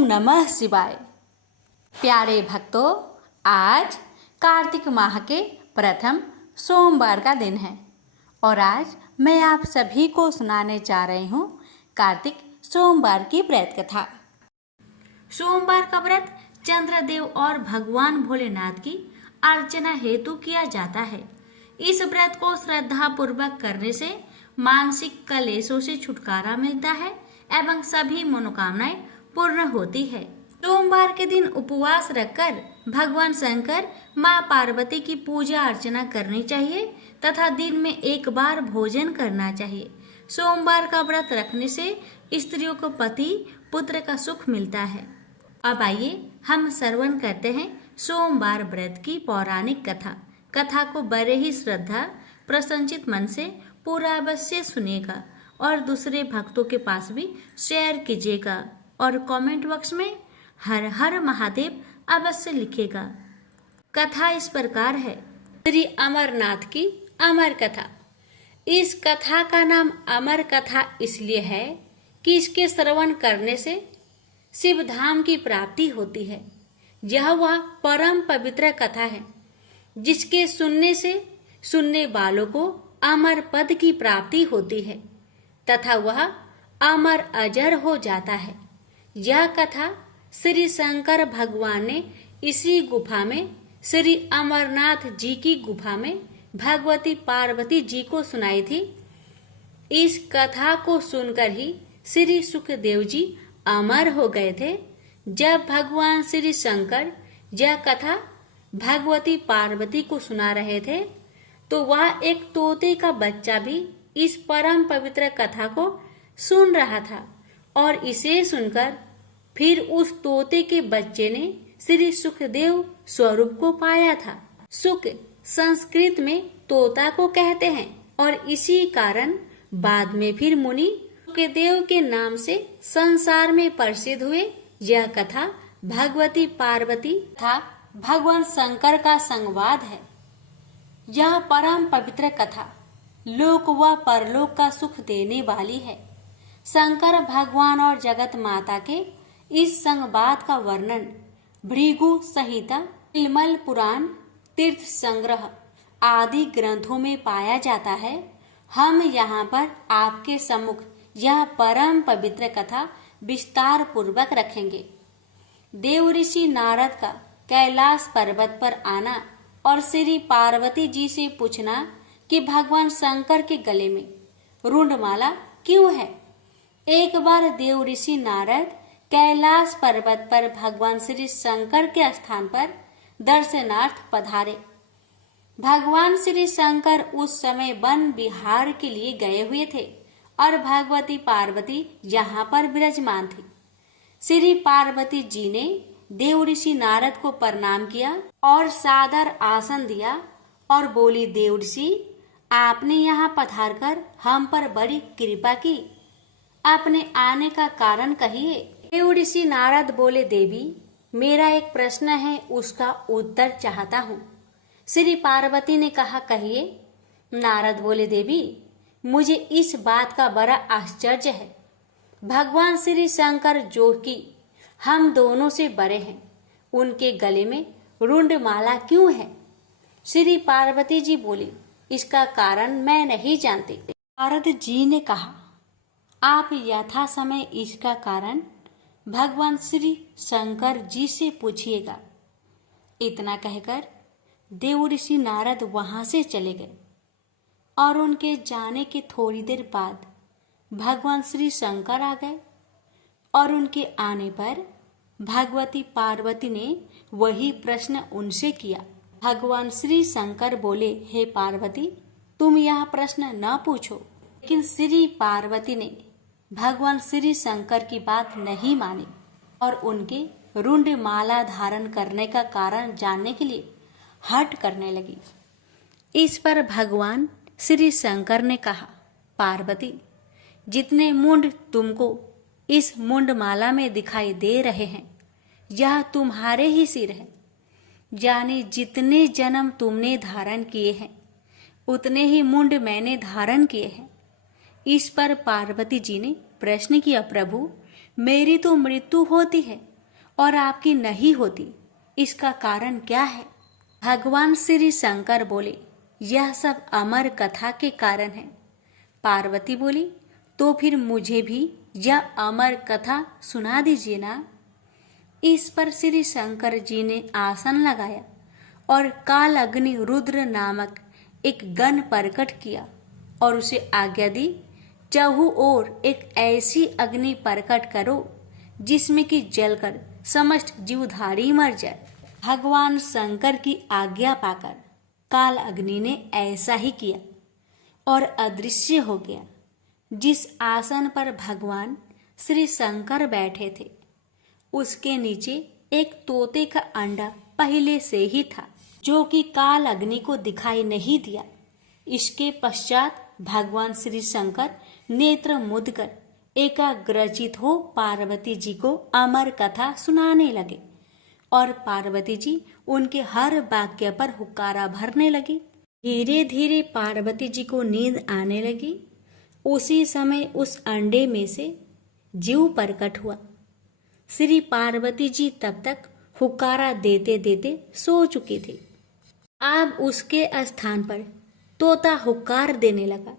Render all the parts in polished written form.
ओम नमः शिवाय। प्यारे भक्तों, आज कार्तिक माह के प्रथम सोमवार का दिन है और आज मैं आप सभी को सुनाने जा रही हूँ कार्तिक सोमवार की व्रत कथा। सोमवार का व्रत चंद्रदेव और भगवान भोलेनाथ की अर्चना हेतु किया जाता है। इस व्रत को श्रद्धा पूर्वक करने से मानसिक कलेशों से छुटकारा मिलता है एवं सभी मनोकामनाएं पूर्ण होती है। सोमवार के दिन उपवास रखकर भगवान शंकर, माँ पार्वती की पूजा अर्चना करनी चाहिए तथा दिन में एक बार भोजन करना चाहिए। सोमवार का व्रत रखने से स्त्रियों को पति पुत्र का सुख मिलता है। अब आइए हम श्रवण करते हैं सोमवार व्रत की पौराणिक कथा को बड़े ही श्रद्धा प्रसन्नचित मन से पूरा अवश्य सुनिएगा और दूसरे भक्तों के पास भी शेयर कीजिएगा और कमेंट बॉक्स में हर हर महादेव अवश्य लिखेगा। कथा इस प्रकार है। श्री अमरनाथ की अमर कथा। इस कथा का नाम अमर कथा इसलिए है कि इसके श्रवण करने से शिव धाम की प्राप्ति होती है। यह वह परम पवित्र कथा है जिसके सुनने से सुनने वालों को अमर पद की प्राप्ति होती है तथा वह अमर अजर हो जाता है। यह कथा श्री शंकर भगवान ने इसी गुफा में श्री अमरनाथ जी की गुफा में भगवती पार्वती जी को सुनाई थी। इस कथा को सुनकर ही श्री सुखदेव जी अमर हो गए थे। जब भगवान श्री शंकर यह कथा भगवती पार्वती को सुना रहे थे तो वह एक तोते का बच्चा भी इस परम पवित्र कथा को सुन रहा था और इसे सुनकर फिर उस तोते के बच्चे ने श्री सुखदेव स्वरूप को पाया था। सुख संस्कृत में तोता को कहते हैं और इसी कारण बाद में फिर मुनि सुखदेव के नाम से संसार में प्रसिद्ध हुए। यह कथा भगवती पार्वती तथा भगवान शंकर का संवाद है। यह परम पवित्र कथा लोक व परलोक का सुख देने वाली है। शंकर भगवान और जगत माता के इस संवाद का वर्णन भृगु संहिता, तिलमल पुराण, तीर्थ संग्रह आदि ग्रंथों में पाया जाता है। हम यहाँ पर आपके सम्मुख यह परम पवित्र कथा विस्तार पूर्वक रखेंगे। देव ऋषि नारद का कैलाश पर्वत पर आना और श्री पार्वती जी से पूछना कि भगवान शंकर के गले में रुंडमाला क्यों है। एक बार देव ऋषि नारद कैलाश पर्वत पर भगवान श्री शंकर के स्थान पर दर्शनार्थ पधारे। भगवान श्री शंकर उस समय वन विहार के लिए गए हुए थे और भगवती पार्वती यहाँ पर विराजमान थी। श्री पार्वती जी ने देव ऋषि नारद को प्रणाम किया और सादर आसन दिया और बोली, देव ऋषि आपने यहाँ पधार कर हम पर बड़ी कृपा की, अपने आने का कारण कहिए। देव ऋषि नारद बोले, देवी मेरा एक प्रश्न है, उसका उत्तर चाहता हूँ। श्री पार्वती ने कहा, कहिए। नारद बोले, देवी मुझे इस बात का बड़ा आश्चर्य है, भगवान श्री शंकर जो कि हम दोनों से बड़े हैं, उनके गले में रुंडमाला क्यों है। श्री पार्वती जी बोली, इसका कारण मैं नहीं जानती। नारद जी ने कहा, आप यथा समय इसका कारण भगवान श्री शंकर जी से पूछिएगा। इतना कहकर देव ऋषि नारद वहां से चले गए और उनके जाने के थोड़ी देर बाद भगवान श्री शंकर आ गए और उनके आने पर भगवती पार्वती ने वही प्रश्न उनसे किया। भगवान श्री शंकर बोले, हे पार्वती तुम यह प्रश्न न पूछो। लेकिन श्री पार्वती ने भगवान श्री शंकर की बात नहीं मानी और उनके रुंड माला धारण करने का कारण जानने के लिए हट करने लगी। इस पर भगवान श्री शंकर ने कहा, पार्वती जितने मुंड तुमको इस मुंड माला में दिखाई दे रहे हैं यह तुम्हारे ही सिर है। यानी जितने जन्म तुमने धारण किए हैं उतने ही मुंड मैंने धारण किए हैं। इस पर पार्वती जी ने प्रश्न किया, प्रभु मेरी तो मृत्यु होती है और आपकी नहीं होती, इसका कारण क्या है? भगवान श्री शंकर बोले, यह सब अमर कथा के कारण है। पार्वती बोली, तो फिर मुझे भी यह अमर कथा सुना दीजिए ना। इस पर श्री शंकर जी ने आसन लगाया और काल अग्नि रुद्र नामक एक गण प्रकट किया और उसे आज्ञा दी, चहु ओर एक ऐसी अग्नि प्रकट करो जिसमें कि जलकर समस्त जीवधारी मर जाए। भगवान शंकर की आज्ञा पाकर काल अग्नि ने ऐसा ही किया और अदृश्य हो गया। जिस आसन पर भगवान श्री शंकर बैठे थे उसके नीचे एक तोते का अंडा पहले से ही था, जो कि काल अग्नि को दिखाई नहीं दिया। इसके पश्चात भगवान श्री शंकर नेत्र मूंद कर एकाग्रचित हो पार्वती जी को अमर कथा सुनाने लगे और पार्वती जी उनके हर वाक्य पर हुक्कारा भरने लगी। धीरे धीरे पार्वती जी को नींद आने लगी। उसी समय उस अंडे में से जीव प्रकट हुआ। श्री पार्वती जी तब तक हुक्कारा देते देते सो चुकी थी। अब उसके स्थान पर तोता हुक्कार देने लगा।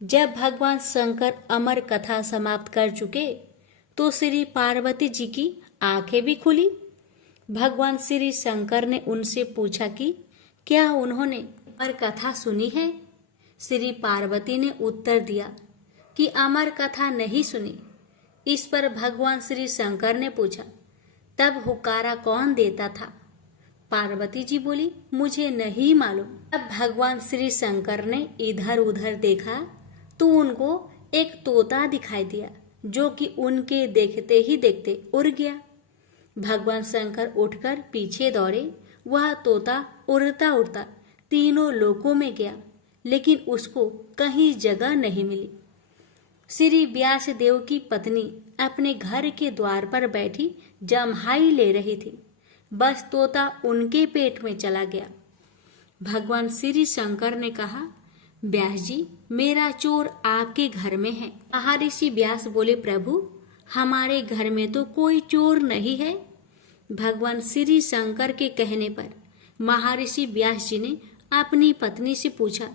जब भगवान शंकर अमर कथा समाप्त कर चुके तो श्री पार्वती जी की आंखें भी खुली। भगवान श्री शंकर ने उनसे पूछा कि क्या उन्होंने अमर कथा सुनी है? श्री पार्वती ने उत्तर दिया कि अमर कथा नहीं सुनी। इस पर भगवान श्री शंकर ने पूछा, तब हुक्कारा कौन देता था? पार्वती जी बोली, मुझे नहीं मालूम। अब भगवान श्री शंकर ने इधर उधर देखा तो उनको एक तोता दिखाई दिया, जो कि उनके देखते ही देखते उड़ गया। भगवान शंकर उठकर पीछे दौड़े। वह तोता उड़ता उड़ता तीनों लोकों में गया, लेकिन उसको कहीं जगह नहीं मिली। श्री व्यास देव की पत्नी अपने घर के द्वार पर बैठी जम्हाई ले रही थी। बस तोता उनके पेट में चला गया। भगवान श्री शंकर ने कहा, व्यास जी, मेरा चोर आपके घर में है। महर्षि व्यास बोले, प्रभु, हमारे घर में तो कोई चोर नहीं है। भगवान श्री शंकर के कहने पर महर्षि व्यास जी ने अपनी पत्नी से पूछा।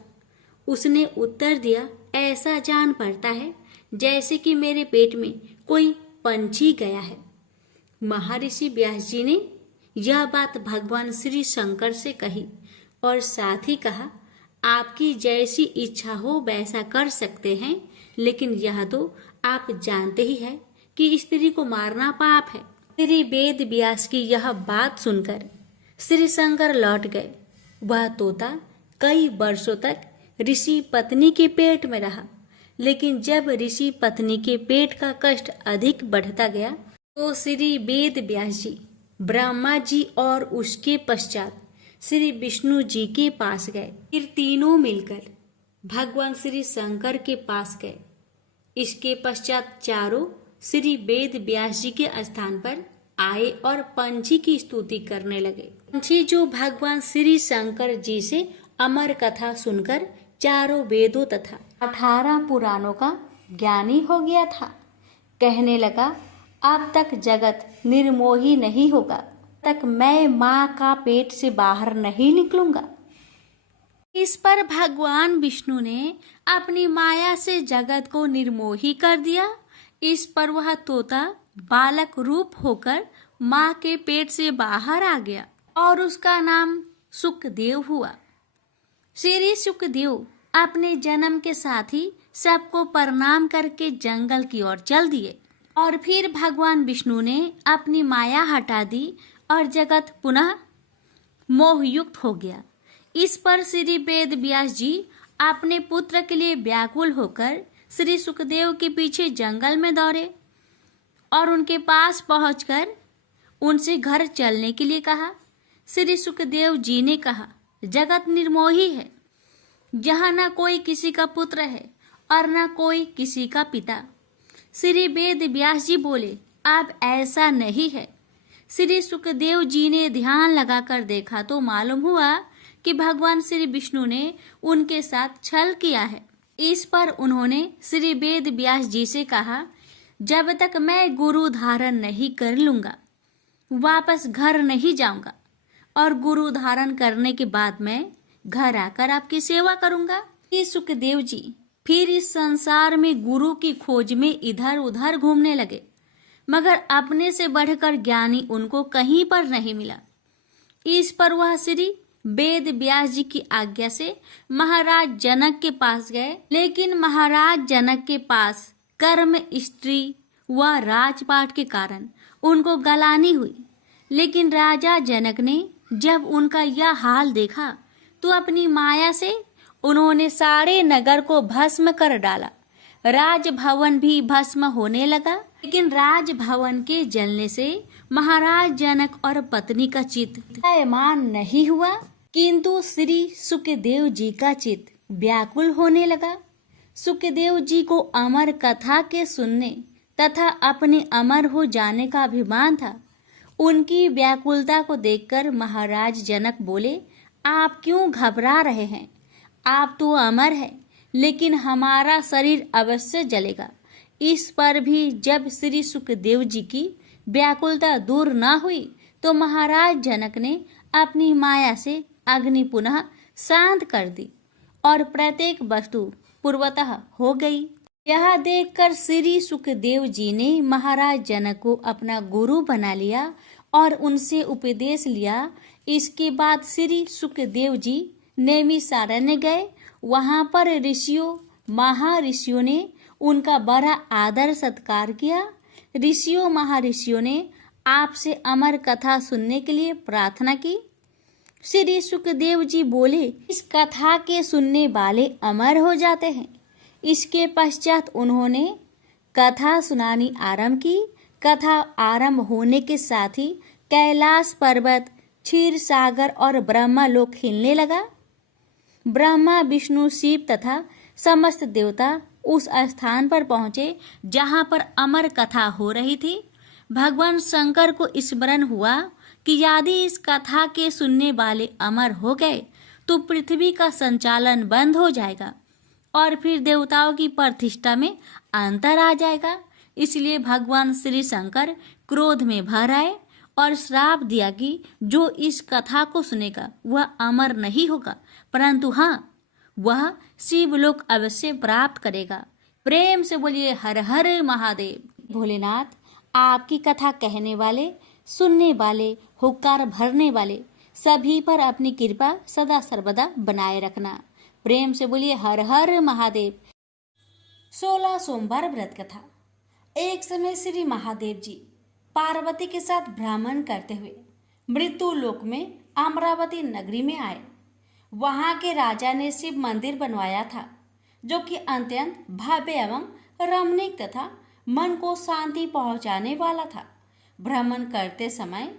उसने उत्तर दिया, ऐसा जान पड़ता है जैसे कि मेरे पेट में कोई पंछी गया है। महर्षि व्यास जी ने यह बात भगवान श्री शंकर से कही और साथ ही कहा, आपकी जैसी इच्छा हो वैसा कर सकते हैं, लेकिन यह तो आप जानते ही हैं कि स्त्री को मारना पाप है। श्री वेद व्यास की यह बात सुनकर श्री शंकर लौट गए। वह तोता कई वर्षों तक ऋषि पत्नी के पेट में रहा, लेकिन जब ऋषि पत्नी के पेट का कष्ट अधिक बढ़ता गया तो श्री वेद व्यास जी ब्रह्मा जी और उसके पश्चात श्री विष्णु जी के पास गए। फिर तीनों मिलकर भगवान श्री शंकर के पास गए। इसके पश्चात चारों श्री वेद व्यास जी के स्थान पर आए और पंछी की स्तुति करने लगे। पंछी जो भगवान श्री शंकर जी से अमर कथा सुनकर चारों वेदों तथा 18 पुराणों का ज्ञानी हो गया था, कहने लगा, अब तक जगत निर्मोही नहीं होगा, तक मैं माँ का पेट से बाहर नहीं निकलूंगा। इस पर भगवान विष्णु ने अपनी माया से जगत को निर्मोही कर दिया। इस पर वह तोता बालक रूप होकर माँ के पेट से बाहर आ गया और उसका नाम सुखदेव हुआ। श्री सुखदेव अपने जन्म के साथ ही सबको प्रणाम करके जंगल की ओर चल दिए और फिर भगवान विष्णु ने अपनी माया हटा दी और जगत पुनः मोहयुक्त हो गया। इस पर श्री वेद व्यास जी अपने पुत्र के लिए व्याकुल होकर श्री सुखदेव के पीछे जंगल में दौड़े और उनके पास पहुंचकर उनसे घर चलने के लिए कहा। श्री सुखदेव जी ने कहा, जगत निर्मोही है, जहाँ न कोई किसी का पुत्र है और न कोई किसी का पिता। श्री वेद व्यास जी बोले, अब ऐसा नहीं है। श्री सुखदेव जी ने ध्यान लगाकर देखा तो मालूम हुआ कि भगवान श्री विष्णु ने उनके साथ छल किया है। इस पर उन्होंने श्री वेद व्यास जी से कहा, जब तक मैं गुरु धारण नहीं कर लूंगा वापस घर नहीं जाऊंगा और गुरु धारण करने के बाद मैं घर आकर आपकी सेवा करूंगा। ये सुखदेव जी फिर इस संसार में गुरु की खोज में इधर उधर घूमने लगे, मगर अपने से बढ़कर ज्ञानी उनको कहीं पर नहीं मिला। इस पर वह श्री वेद व्यास जी की आज्ञा से महाराज जनक के पास गए, लेकिन महाराज जनक के पास कर्म स्त्री व राजपाट के कारण उनको गलानी हुई। लेकिन राजा जनक ने जब उनका यह हाल देखा तो अपनी माया से उन्होंने सारे नगर को भस्म कर डाला। राजभवन भी भस्म होने लगा, लेकिन राजभवन के जलने से महाराज जनक और पत्नी का चित्त मान नहीं हुआ, किंतु श्री सुखदेव जी का चित्त व्याकुल होने लगा। सुखदेव जी को अमर कथा के सुनने तथा अपने अमर हो जाने का अभिमान था। उनकी व्याकुलता को देखकर महाराज जनक बोले, आप क्यों घबरा रहे हैं? आप तो अमर है, लेकिन हमारा शरीर अवश्य जलेगा। इस पर भी जब श्री सुखदेव जी की व्याकुलता दूर न हुई तो महाराज जनक ने अपनी माया से अग्नि पुनः शांत कर दी और प्रत्येक वस्तु पूर्वतः हो गई। यह देखकर श्री सुखदेव जी ने महाराज जनक को अपना गुरु बना लिया और उनसे उपदेश लिया। इसके बाद श्री सुखदेव जी नैमिषारण्य गए। वहां पर ऋषियों महर्षियों ने उनका बड़ा आदर सत्कार किया। ऋषियों महर्षियों ने आपसे अमर कथा सुनने के लिए प्रार्थना की। श्री सुखदेव जी बोले, इस कथा के सुनने वाले अमर हो जाते हैं। इसके पश्चात उन्होंने कथा सुनानी आरंभ की। कथा आरंभ होने के साथ ही कैलाश पर्वत, क्षीर सागर और ब्रह्मलोक हिलने लगा। ब्रह्मा, विष्णु, शिव तथा समस्त देवता उस स्थान पर पहुंचे जहां पर अमर कथा हो रही थी। भगवान शंकर को स्मरण हुआ कि यदि इस कथा के सुनने वाले अमर हो गए तो पृथ्वी का संचालन बंद हो जाएगा और फिर देवताओं की प्रतिष्ठा में अंतर आ जाएगा। इसलिए भगवान श्री शंकर क्रोध में भर आए और श्राप दिया कि जो इस कथा को सुनेगा वह अमर नहीं होगा, परंतु हाँ, वह शिवलोक अवश्य प्राप्त करेगा। प्रेम से बोलिए हर हर महादेव। भोलेनाथ, आपकी कथा कहने वाले, सुनने वाले, हुक्कार भरने वाले सभी पर अपनी कृपा सदा सर्वदा बनाए रखना। प्रेम से बोलिए हर हर महादेव। 16 सोमवार व्रत कथा। एक समय श्री महादेव जी पार्वती के साथ भ्रमण करते हुए मृत्यु लोक में अमरावती नगरी में आए। वहां के राजा ने शिव मंदिर बनवाया था, जो कि अत्यंत भव्य एवं रमणीक तथा मन को शांति पहुंचाने वाला था। भ्रमण करते समय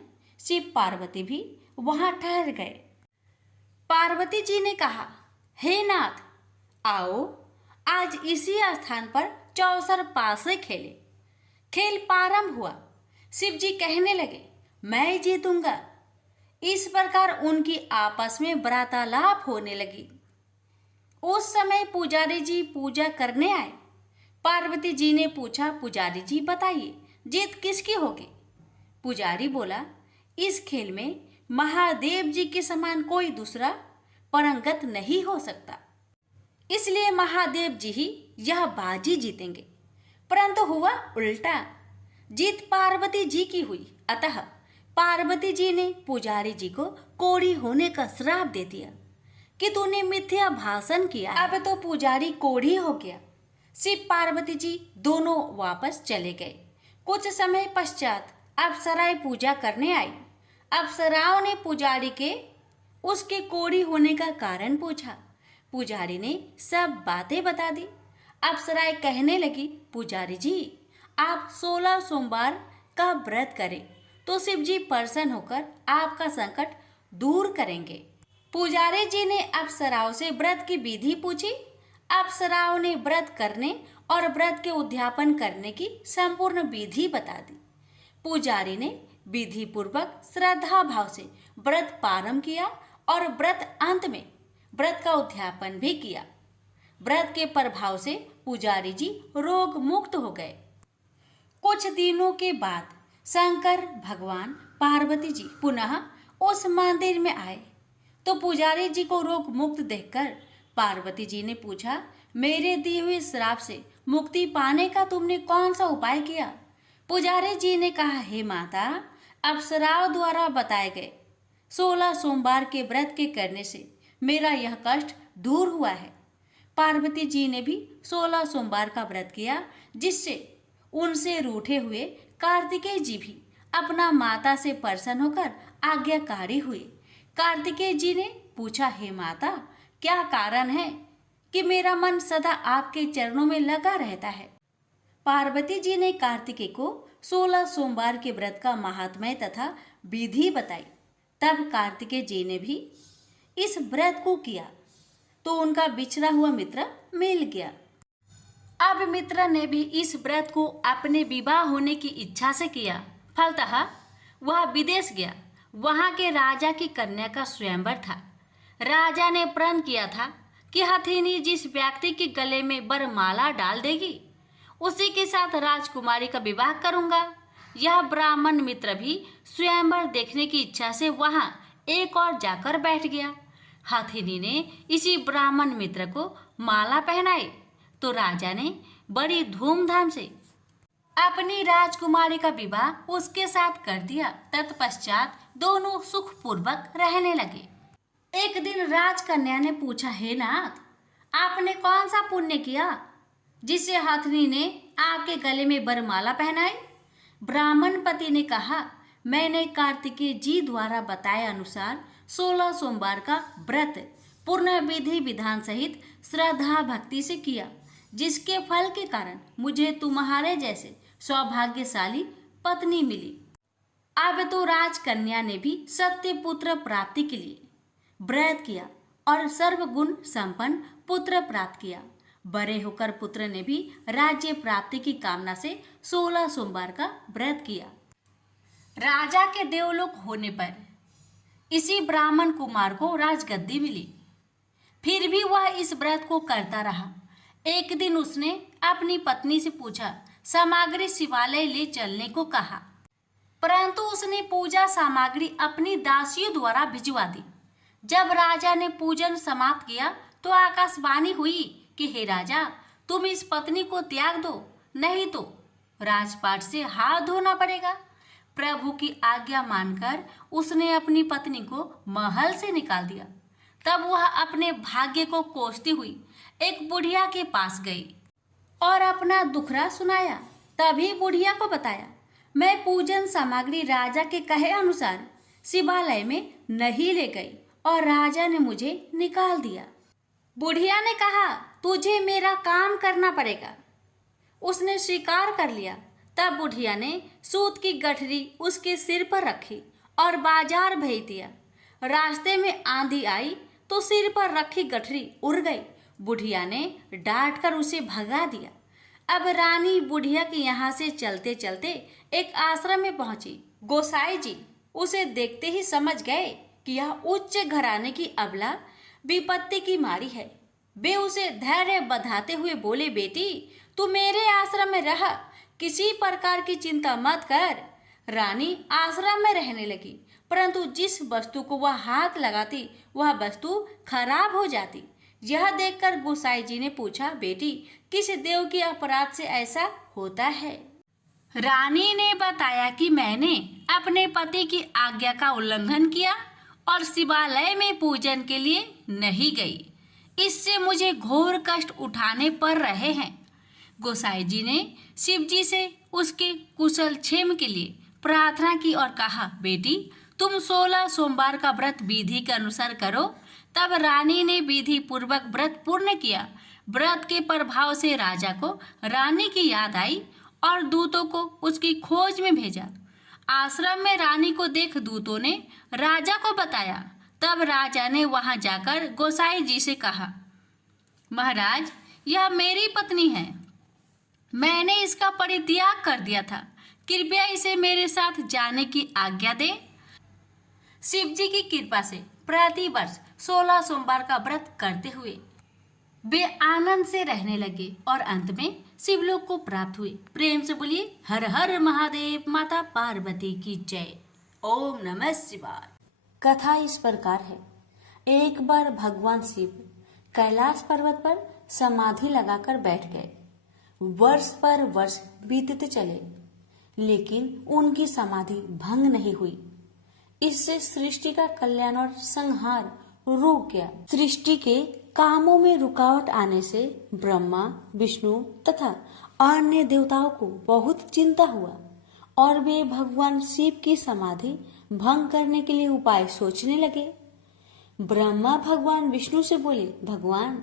शिव पार्वती भी वहां ठहर गए। पार्वती जी ने कहा, हे नाथ, आओ आज इसी स्थान पर चौसर पासे खेले। खेल प्रारंभ हुआ। शिव जी कहने लगे, मैं जीतूंगा। इस प्रकार उनकी आपस में वार्तालाप होने लगी। उस समय पुजारी जी पूजा करने आए। पार्वती जी ने पूछा, पुजारी जी बताइए, जीत किसकी होगी? पुजारी बोला, इस खेल में महादेव जी के समान कोई दूसरा परंगत नहीं हो सकता, इसलिए महादेव जी ही यह बाजी जीतेंगे। परंतु हुआ उल्टा, जीत पार्वती जी की हुई। अतः पार्वती जी ने पुजारी जी को कोढ़ी होने का श्राप दे दिया कि तूने मिथ्या भाषण किया। अब तो पुजारी कोढ़ी हो गया। शिव पार्वती जी दोनों वापस चले गए। कुछ समय पश्चात अप्सराएं पूजा करने आई। अप्सराओं ने पुजारी के उसके कोढ़ी होने का कारण पूछा। पुजारी ने सब बातें बता दी। अप्सराएं कहने लगी, पुजारी जी, आप 16 सोमवार का व्रत करें तो शिव जी प्रसन्न होकर आपका संकट दूर करेंगे। पुजारी जी ने अप्सराओं से व्रत की विधि पूछी। अप्सराओं ने व्रत करने और व्रत के उद्यापन करने की संपूर्ण विधि बता दी। पुजारी ने विधि पूर्वक श्रद्धा भाव से व्रत प्रारंभ किया और व्रत अंत में व्रत का उद्यापन भी किया। व्रत के प्रभाव से पुजारी जी रोग मुक्त हो गए। कुछ दिनों के बाद शंकर भगवान पार्वती जी पुनः उस मंदिर में आए तो पुजारी जी को रोग मुक्त देखकर पार्वती जी ने पूछा, मेरे दिए हुए श्राप से मुक्ति पाने का तुमने कौन सा उपाय किया? पुजारी जी ने कहा, हे माता, अप्सराओं द्वारा बताए गए 16 सोमवार के व्रत के करने से मेरा यह कष्ट दूर हुआ है। पार्वती जी ने भी 16 सोमवार का व्रत किया, जिससे उनसे रूठे हुए कार्तिकेय जी भी अपना माता से प्रसन्न होकर आज्ञाकारी हुए। कार्तिकेय जी ने पूछा, हे माता, क्या कारण है कि मेरा मन सदा आपके चरणों में लगा रहता है? पार्वती जी ने कार्तिकेय को 16 सोमवार के व्रत का महात्म्य तथा विधि बताई। तब कार्तिकेय जी ने भी इस व्रत को किया तो उनका बिछड़ा हुआ मित्र मिल गया। अब मित्र ने भी इस व्रत को अपने विवाह होने की इच्छा से किया। फलतः वह विदेश गया। वहां के राजा की कन्या का स्वयंवर था। राजा ने प्रण किया था कि हथिनी जिस व्यक्ति के गले में वरमाला डाल देगी उसी के साथ राजकुमारी का विवाह करूंगा। यह ब्राह्मण मित्र भी स्वयंवर देखने की इच्छा से वहां एक और जाकर बैठ गया। हथिनी ने इसी ब्राह्मण मित्र को माला पहनाई तो राजा ने बड़ी धूमधाम से अपनी राजकुमारी का विवाह उसके साथ कर दिया। तत्पश्चात दोनों सुखपूर्वक रहने लगे। एक दिन राजकन्या ने पूछा, हे नाथ, आपने कौन सा पुण्य किया जिससे हथिनी ने आपके गले में वरमाला पहनाई? ब्राह्मण पति ने कहा, मैंने कार्तिकेय जी द्वारा बताए अनुसार 16 सोमवार का व्रत पूर्ण विधि विधान सहित श्रद्धा भक्ति से किया, जिसके फल के कारण मुझे तुम्हारे जैसे सौभाग्यशाली पत्नी मिली। अब तो राजकन्या ने भी सत्य पुत्र प्राप्ति के लिए व्रत किया और सर्वगुण संपन्न पुत्र प्राप्त किया। बड़े होकर पुत्र ने भी राज्य प्राप्ति की कामना से 16 सोमवार का व्रत किया। राजा के देवलोक होने पर इसी ब्राह्मण कुमार को राजगद्दी मिली। फिर भी वह इस व्रत को करता रहा। एक दिन उसने अपनी पत्नी से पूछा, सामग्री शिवालय ले चलने को कहा, परंतु उसने पूजा सामग्री अपनी दासियों द्वारा भिजवा दी। जब राजा ने पूजन समाप्त किया तो आकाशवाणी हुई कि हे राजा, तुम इस पत्नी को त्याग दो, नहीं तो राजपाट से हाथ धोना पड़ेगा। प्रभु की आज्ञा मानकर उसने अपनी पत्नी को महल से निकाल दिया। तब वह अपने भाग्य को कोसती हुई एक बुढ़िया के पास गई और अपना दुखड़ा सुनाया। तभी बुढ़िया को बताया, मैं पूजन सामग्री राजा के कहे अनुसार शिवालय में नहीं ले गई और राजा ने मुझे निकाल दिया। बुढ़िया ने कहा, तुझे मेरा काम करना पड़ेगा। उसने स्वीकार कर लिया। तब बुढ़िया ने सूत की गठरी उसके सिर पर रखी और बाजार भेज दिया। रास्ते में आंधी आई तो सिर पर रखी गठरी उड़ गई। बुढ़िया ने डांट कर उसे भगा दिया। अब रानी बुढ़िया के यहाँ से चलते चलते एक आश्रम में पहुंची। गोसाई जी उसे देखते ही समझ गए कि यह उच्च घराने की अबला विपत्ति की मारी है। वे उसे धैर्य बधाते हुए बोले, बेटी, तू मेरे आश्रम में रह, किसी प्रकार की चिंता मत कर। रानी आश्रम में रहने लगी, परंतु जिस वस्तु को वह हाथ लगाती वह वस्तु खराब हो जाती। यह देखकर गोसाई जी ने पूछा, बेटी, किस देव के अपराध से ऐसा होता है? रानी ने बताया कि मैंने अपने पति की आज्ञा का उल्लंघन किया और शिवालय में पूजन के लिए नहीं गई। इससे मुझे घोर कष्ट उठाने पड़ रहे हैं। गोसाई जी ने शिव जी से उसके कुशल क्षेम के लिए प्रार्थना की और कहा, बेटी, तुम 16 सोमवार का व्रत विधि के अनुसार करो। तब रानी ने विधि पूर्वक व्रत पूर्ण किया। व्रत के प्रभाव से राजा को रानी की याद आई और दूतों को उसकी खोज में भेजा। आश्रम में रानी को देख दूतों ने राजा को बताया। तब राजा ने वहां जाकर गोसाई जी से कहा, महाराज, यह मेरी पत्नी है। मैंने इसका परित्याग कर दिया था। कृपया इसे मेरे साथ जाने की आज्ञा दें। शिव जी की कृपा से प्रति वर्ष 16 सोमवार का व्रत करते हुए वे आनंद से रहने लगे और अंत में शिवलोक को प्राप्त हुए। प्रेम से बोलिए हर हर महादेव, माता पार्वती की जय। ओम नमः शिवाय। कथा इस प्रकार है। एक बार भगवान शिव कैलाश पर्वत पर समाधि लगाकर बैठ गए। वर्ष पर वर्ष बीतते चले, लेकिन उनकी समाधि भंग नहीं हुई। इससे सृष्टि का कल्याण और संहार रुक गया। सृष्टि के कामों में रुकावट आने से ब्रह्मा, विष्णु तथा अन्य देवताओं को बहुत चिंता हुआ और वे भगवान शिव की समाधि भंग करने के लिए उपाय सोचने लगे। ब्रह्मा भगवान विष्णु से बोले, भगवान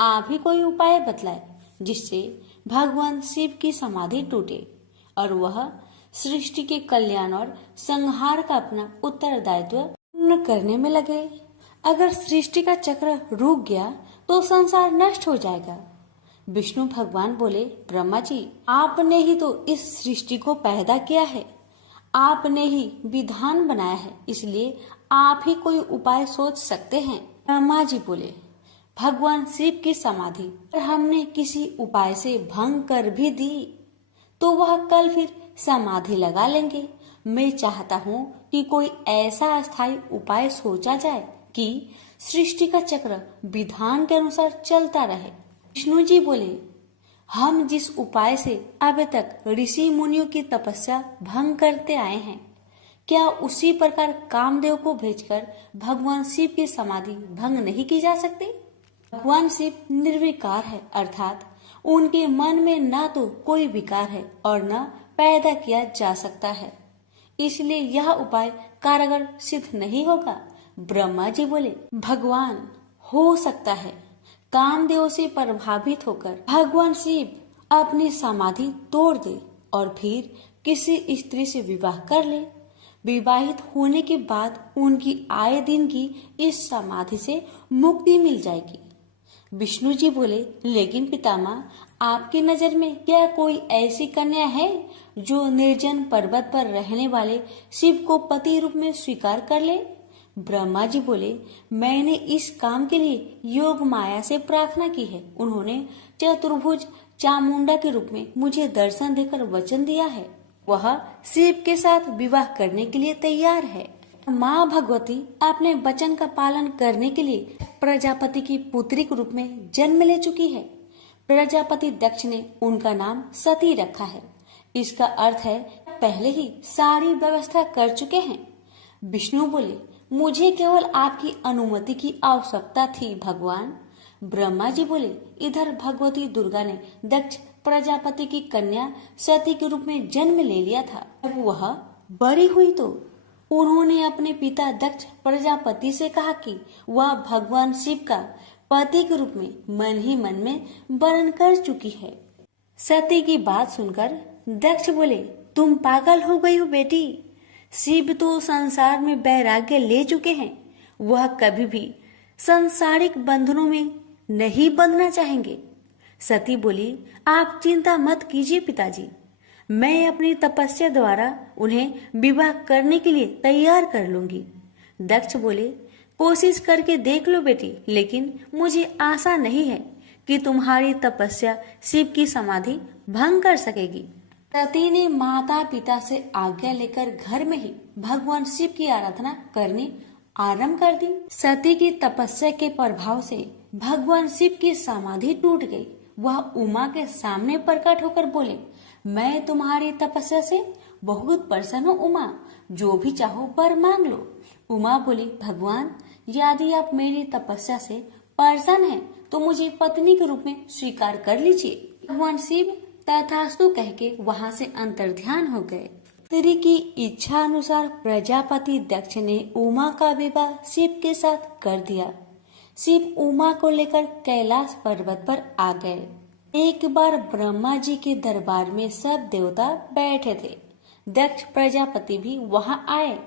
आप ही कोई उपाय बतलाए जिससे भगवान शिव की समाधि टूटे और वह सृष्टि के कल्याण और संहार का अपना उत्तरदायित्व पूर्ण करने में लगे। अगर सृष्टि का चक्र रुक गया तो संसार नष्ट हो जाएगा। विष्णु भगवान बोले, ब्रह्मा जी आपने ही तो इस सृष्टि को पैदा किया है, आपने ही विधान बनाया है, इसलिए आप ही कोई उपाय सोच सकते हैं। ब्रह्मा जी बोले, भगवान शिव की समाधि हमने किसी उपाय से भंग कर भी दी तो वह कल फिर समाधि लगा लेंगे। मैं चाहता हूँ कि कोई ऐसा अस्थायी उपाय सोचा जाए कि सृष्टि का चक्र विधान के अनुसार चलता रहे। विष्णु जी बोले, हम जिस उपाय से अब तक ऋषि मुनियों की तपस्या भंग करते आए हैं, क्या उसी प्रकार कामदेव को भेजकर भगवान शिव की समाधि भंग नहीं की जा सकती? भगवान शिव निर्विकार है, अर्थात उनके मन में न तो कोई विकार है और न पैदा किया जा सकता है, इसलिए यह उपाय कारगर सिद्ध नहीं होगा। ब्रह्मा जी बोले, भगवान हो सकता है कामदेव से प्रभावित होकर भगवान शिव अपनी समाधि तोड़ दे और फिर किसी स्त्री से विवाह कर ले। विवाहित होने के बाद उनकी आए दिन की इस समाधि से मुक्ति मिल जाएगी। विष्णु जी बोले, लेकिन पितामह आपकी नजर में क्या कोई ऐसी कन्या है जो निर्जन पर्वत पर रहने वाले शिव को पति रूप में स्वीकार कर ले? ब्रह्मा जी बोले, मैंने इस काम के लिए योग माया से प्रार्थना की है। उन्होंने चतुर्भुज चामुंडा के रूप में मुझे दर्शन देकर वचन दिया है, वह शिव के साथ विवाह करने के लिए तैयार है। माँ भगवती अपने वचन का पालन करने के लिए प्रजापति की पुत्री के रूप में जन्म ले चुकी है। प्रजापति दक्ष ने उनका नाम सती रखा है। इसका अर्थ है पहले ही सारी व्यवस्था कर चुके हैं। विष्णु बोले, मुझे केवल आपकी अनुमति की आवश्यकता थी भगवान। ब्रह्मा जी बोले, इधर भगवती दुर्गा ने दक्ष प्रजापति की कन्या सती के रूप में जन्म ले लिया था। जब वह बड़ी हुई तो उन्होंने अपने पिता दक्ष प्रजापति से कहा कि वह भगवान शिव का पति के रूप में मन ही मन में वर्ण कर चुकी है। सती की बात सुनकर दक्ष बोले, तुम पागल हो गई हो बेटी, शिव तो संसार में वैराग्य ले चुके हैं, वह कभी भी सांसारिक बंधनों में नहीं बंधना चाहेंगे। सती बोली, आप चिंता मत कीजिए पिताजी, मैं अपनी तपस्या द्वारा उन्हें विवाह करने के लिए तैयार कर लूंगी। दक्ष बोले, कोशिश करके देख लो बेटी, लेकिन मुझे आशा नहीं है कि तुम्हारी तपस्या शिव की समाधि भंग कर सकेगी। सती ने माता पिता से आज्ञा लेकर घर में ही भगवान शिव की आराधना करनी आरंभ कर दी। सती की तपस्या के प्रभाव से भगवान शिव की समाधि टूट गई। वह उमा के सामने प्रकट होकर बोले, मैं तुम्हारी तपस्या से बहुत प्रसन्न हूँ उमा, जो भी चाहो वर मांग लो। उमा बोली, भगवान यदि आप मेरी तपस्या से प्रसन्न हैं तो मुझे पत्नी के रूप में स्वीकार कर लीजिए। भगवान शिव तथास्तु कह के वहाँ से अंतर्ध्यान हो गए। स्त्री की इच्छा अनुसार प्रजापति दक्ष ने उमा का विवाह शिव के साथ कर दिया। शिव उमा को लेकर कैलाश पर्वत पर आ गए। एक बार ब्रह्मा जी के दरबार में सब देवता बैठे थे। दक्ष प्रजापति भी वहाँ आए।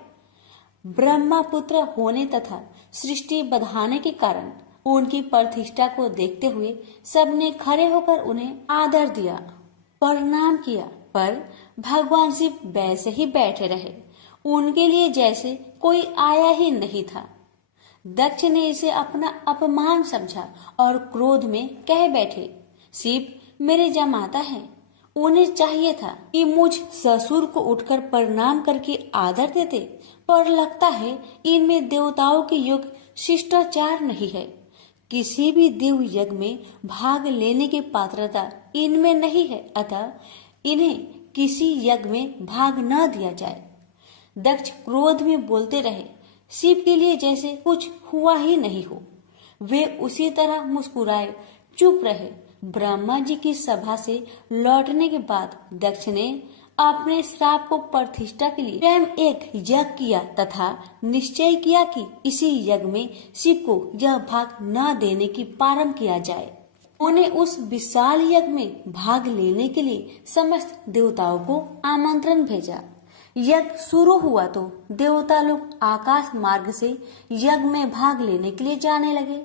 ब्रह्मा पुत्र होने तथा सृष्टि बढ़ाने के कारण उनकी प्रतिष्ठा को देखते हुए सबने खड़े होकर उन्हें आदर दिया, प्रणाम किया, पर भगवान शिव वैसे ही बैठे रहे, उनके लिए जैसे कोई आया ही नहीं था। दक्ष ने इसे अपना अपमान समझा और क्रोध में कह बैठे, शिव मेरे जमाता है, उन्हें चाहिए था कि मुझ ससुर को उठकर प्रणाम करके आदर देते, पर लगता है इनमें देवताओं के योग शिष्टाचार नहीं है। किसी भी देव यज्ञ में भाग लेने की पात्रता इनमें नहीं है, अतः इन्हें किसी यज्ञ में भाग न दिया जाए। दक्ष क्रोध में बोलते रहे, शिव के लिए जैसे कुछ हुआ ही नहीं हो। वे उसी तरह मुस्कुराए चुप रहे। ब्रह्मा जी की सभा से लौटने के बाद दक्ष ने अपने श्राप को प्रतिष्ठा के लिए स्वयं एक यज्ञ किया तथा निश्चय किया कि इसी यज्ञ में शिव को यह भाग न देने की प्रारंभ किया जाए। उन्हें उस विशाल यज्ञ में भाग लेने के लिए समस्त देवताओं को आमंत्रण भेजा। यज्ञ शुरू हुआ तो देवता लोग आकाश मार्ग से यज्ञ में भाग लेने के लिए जाने लगे।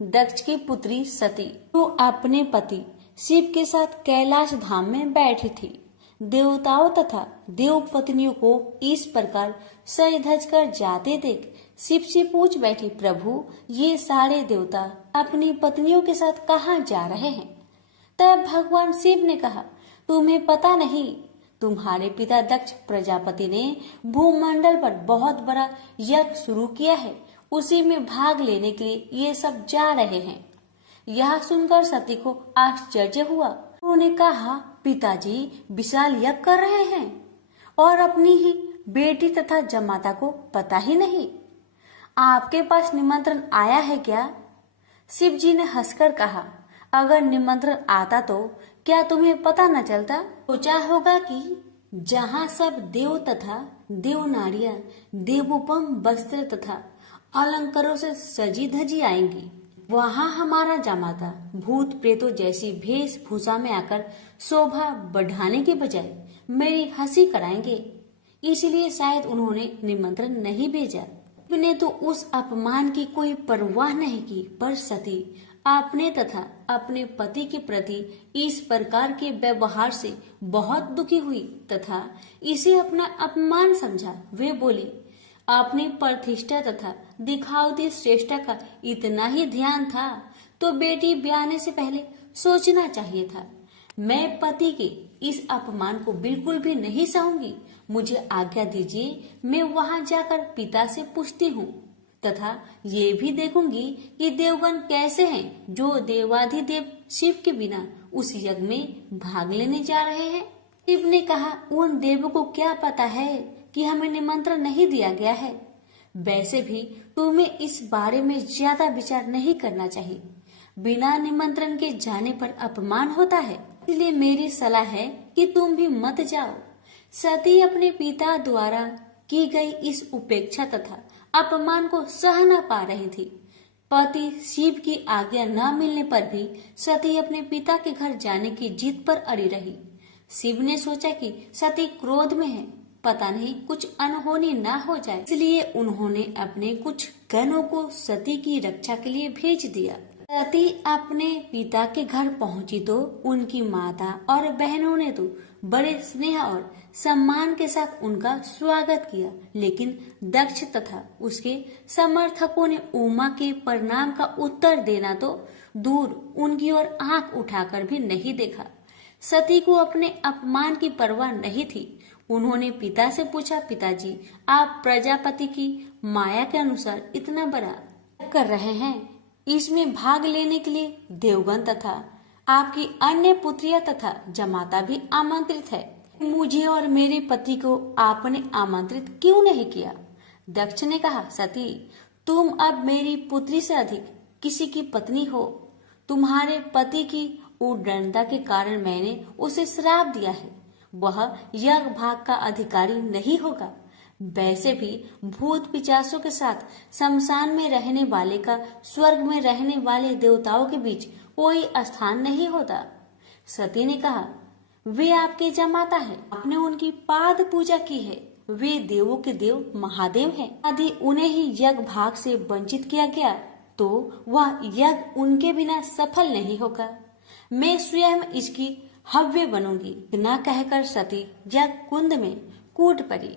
दक्ष की पुत्री सती तो अपने पति शिव के साथ कैलाश धाम में बैठी थी। देवताओं तथा देव पत्नियों को इस प्रकार सज धज कर जाते देख शिव से पूछ बैठी, प्रभु ये सारे देवता अपनी पत्नियों के साथ कहाँ जा रहे हैं? तब भगवान शिव ने कहा, तुम्हें पता नहीं, तुम्हारे पिता दक्ष प्रजापति ने भूमंडल पर बहुत बड़ा यज्ञ शुरू किया है, उसी में भाग लेने के लिए ये सब जा रहे हैं। यह सुनकर सती को आश्चर्य हुआ। उन्होंने कहा, पिताजी विशाल यज्ञ कर रहे हैं और अपनी ही बेटी तथा जमाता को पता ही नहीं। आपके पास निमंत्रण आया है क्या? शिव जी ने हंसकर कहा, अगर निमंत्रण आता तो क्या तुम्हें पता न चलता? सोचा होगा कि जहाँ सब देव तथा देव नारियां देवोपम वस्त्र तथा अलंकारों से सजी धजी आएंगी, वहाँ हमारा जमाता भूत प्रेतों जैसी वेशभूषा में आकर शोभा बढ़ाने के बजाय मेरी हंसी कराएंगे। इसलिए शायद उन्होंने निमंत्रण नहीं भेजा। ने तो उस अपमान की कोई परवाह नहीं की, पर सती अपने तथा अपने पति के प्रति इस प्रकार के व्यवहार से बहुत दुखी हुई तथा इसे अपना अपमान समझा। वे बोली, अपनी प्रतिष्ठा तथा दिखावती श्रेष्ठता का इतना ही ध्यान था तो बेटी ब्याहने से पहले सोचना चाहिए था। मैं पति के इस अपमान को बिल्कुल भी नहीं सहूंगी। मुझे आज्ञा दीजिए, मैं वहां जाकर पिता से पूछती हूँ तथा ये भी देखूंगी कि देवगण कैसे हैं जो देवाधिदेव शिव के बिना उस यज्ञ में भाग लेने जा रहे हैं। शिव ने कहा, उन देवों को क्या पता है कि हमें निमंत्रण नहीं दिया गया है। वैसे भी तुम्हें इस बारे में ज्यादा विचार नहीं करना चाहिए। बिना निमंत्रण के जाने पर अपमान होता है, इसलिए मेरी सलाह है कि तुम भी मत जाओ। सती अपने पिता द्वारा की गई इस उपेक्षा तथा अपमान को सह न पा रही थी। पति शिव की आज्ञा न मिलने पर भी सती अपने पिता के घर जाने की जिद पर अड़ी रही। शिव ने सोचा कि सती क्रोध में है, पता नहीं कुछ अनहोनी न हो जाए, इसलिए उन्होंने अपने कुछ गणों को सती की रक्षा के लिए भेज दिया। सती अपने पिता के घर पहुंची तो उनकी माता और बहनों ने तो बड़े स्नेह और सम्मान के साथ उनका स्वागत किया, लेकिन दक्ष तथा उसके समर्थकों ने उमा के प्रणाम का उत्तर देना तो दूर उनकी ओर आंख उठाकर भी नहीं देखा। सती को अपने अपमान की परवाह नहीं थी। उन्होंने पिता से पूछा, पिताजी आप प्रजापति की माया के अनुसार इतना बड़ा कर रहे हैं, इसमें भाग लेने के लिए देवगण तथा आपकी अन्य पुत्रियां तथा जमाता भी आमंत्रित है। मुझे और मेरे पति को आपने आमंत्रित क्यों नहीं किया? दक्ष ने कहा, सती तुम अब मेरी पुत्री से अधिक किसी की पत्नी हो। तुम्हारे पति की उद्दंडता के कारण मैंने उसे श्राप दिया है, वह यज्ञ भाग का अधिकारी नहीं होगा। वैसे भी भूत पिचासों के साथ शमशान में रहने वाले का स्वर्ग में रहने वाले देवताओं के बीच कोई स्थान नहीं होता। सती ने कहा, वे आपके जमाता है, आपने उनकी पाद पूजा की है, वे देवों के देव महादेव हैं। यदि उन्हें ही यज्ञ भाग से वंचित किया गया तो वह यज्ञ उनके बिना सफल नहीं होगा। मैं स्वयं इसकी हव्य बनूंगी। न कहकर सती यज्ञ कुंड में कूद पड़ी।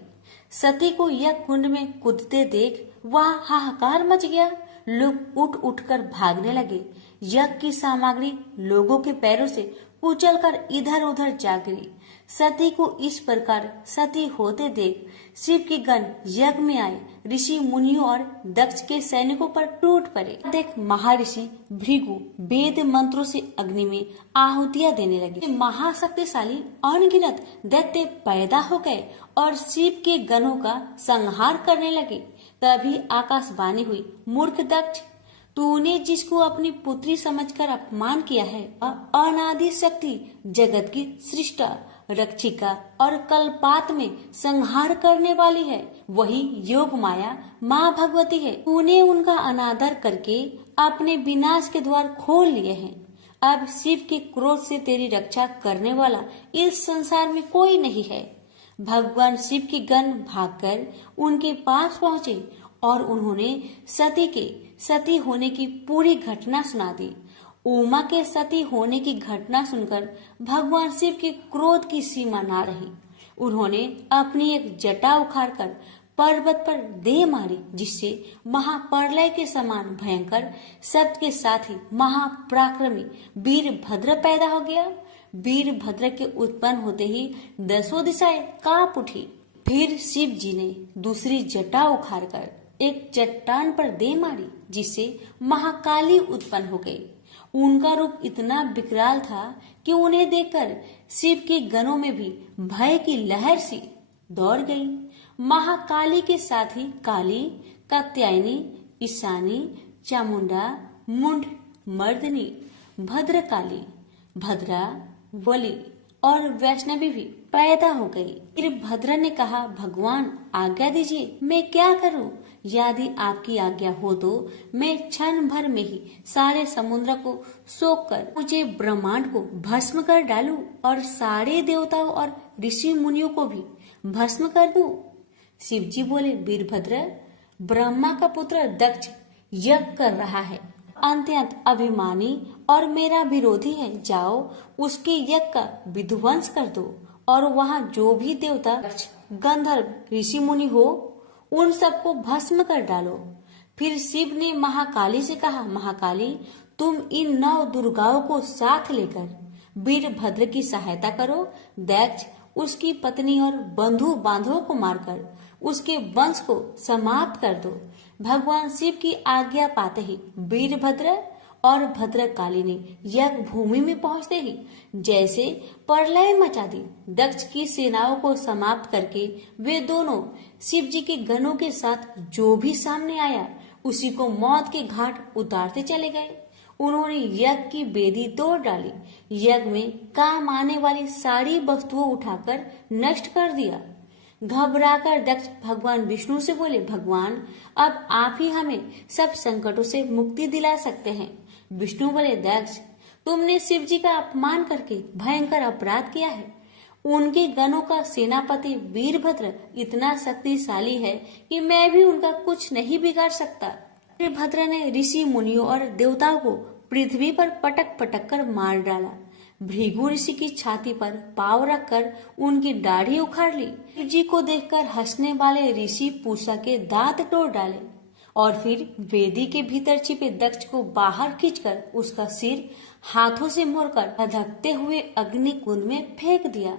सती को यज्ञ कुंड में कूदते देख वहां हाहाकार मच गया। लोग उठ उठकर भागने लगे। यज्ञ की सामग्री लोगों के पैरों से कुचलकर इधर उधर जा गिरी। सती को इस प्रकार सती होते देख शिव के गण यज्ञ में आए, ऋषि मुनियों और दक्ष के सैनिकों पर टूट पड़े। देख महर्षि भृगु वेद मंत्रों से अग्नि में आहुतियां देने लगे। महाशक्तिशाली अनगिनत दैत्य पैदा हो गए और शिव के गणों का संहार करने लगे। तभी आकाशवाणी हुई, मूर्ख दक्ष, तूने जिसको अपनी पुत्री समझकर अपमान किया है, अनादि शक्ति, जगत की सृष्टा, रक्षिका और कल्पात में संहार करने वाली है, वही योग माया माँ भगवती है। तूने उनका अनादर करके अपने विनाश के द्वार खोल लिए हैं। अब शिव के क्रोध से तेरी रक्षा करने वाला इस संसार में कोई नहीं है। भगवान शिव के गण भागकर उनके पास पहुँचे और उन्होंने सती के सती होने की पूरी घटना सुना दी। उमा के सती होने की घटना सुनकर भगवान शिव के क्रोध की सीमा ना रही। उन्होंने अपनी एक जटा उखाड़कर पर्वत पर दे मारी, जिससे महाप्रलय के समान भयंकर शब्द के साथ ही महापराक्रमी वीरभद्र पैदा हो गया। वीरभद्र के उत्पन्न होते ही 10 दिशाएं कांप उठी। फिर शिव जी ने दूसरी जटा उखाड़कर एक चट्टान पर दे मारी, जिससे महाकाली उत्पन्न हो गई। उनका रूप इतना विकराल था कि उन्हें देखकर शिव के गणों में भी भय की लहर सी दौड़ गई। महाकाली के साथ ही काली, कात्यायनी, ईशानी, चामुंडा, मुंड, मर्दनी, भद्रकाली, भद्रा, बलि और वैष्णवी भी पैदा हो गई। फिर भद्र ने कहा, भगवान आज्ञा दीजिए, मैं क्या करूं? यदि आपकी आज्ञा हो तो मैं क्षण भर में ही सारे समुद्र को सोख कर मुझे ब्रह्मांड को भस्म कर डालूं और सारे देवताओं और ऋषि मुनियों को भी भस्म कर दूं। शिव जी बोले, वीरभद्र, ब्रह्मा का पुत्र दक्ष यज्ञ कर रहा है, अत्यंत अभिमानी और मेरा विरोधी है। जाओ उसके यज्ञ का विध्वंस कर दो और वहाँ जो भी देवता, गंधर्व, ऋषि मुनि हो उन सबको भस्म कर डालो। फिर शिव ने महाकाली से कहा, महाकाली, तुम इन 9 दुर्गाओं को साथ लेकर वीरभद्र की सहायता करो। दक्ष उसकी पत्नी और बंधु बांधवों को मारकर उसके वंश को समाप्त कर दो। भगवान शिव की आज्ञा पाते ही वीरभद्र और भद्रकाली ने यज्ञ भूमि में पहुंचते ही जैसे प्रलय मचा दी। दक्ष की सेनाओं को समाप्त करके वे दोनों शिव जी के गणों के साथ जो भी सामने आया उसी को मौत के घाट उतारते चले गए। उन्होंने यज्ञ की वेदी तोड़ डाली, यज्ञ में काम आने वाली सारी वस्तुओं उठाकर नष्ट कर दिया। घबराकर दक्ष भगवान विष्णु से बोले, भगवान, अब आप ही हमें सब संकटों से मुक्ति दिला सकते हैं। विष्णु बोले, दक्ष, तुमने शिव जी का अपमान करके भयंकर अपराध किया है। उनके गणों का सेनापति वीरभद्र इतना शक्तिशाली है कि मैं भी उनका कुछ नहीं बिगाड़ सकता। वीरभद्र ने ऋषि मुनियों और देवताओं को पृथ्वी पर पटक पटक कर मार डाला। भृगु ऋषि की छाती पर पांव रखकर उनकी दाढ़ी उखाड़ ली। शिव जी को देखकर हंसने वाले ऋषि पूषा के दांत तोड़ डाले और फिर वेदी के भीतर छिपे दक्ष को बाहर खींचकर उसका सिर हाथों से मोड़कर धधकते हुए अग्नि कुंड में फेंक दिया।